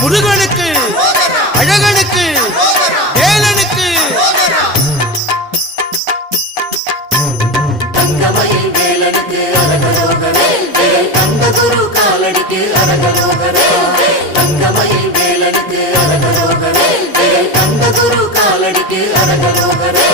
முருகனுக்கு அழகனுக்கு வேலனுக்கு தங்கமயில் வேலனுக்கு அரகரோகரே தங்க குரு காலடிக்கு அரகரோகரே தங்கமயில் வேலனுக்கு அரகரோகரே தங்க குரு காலடிக்கு அரகரோகரே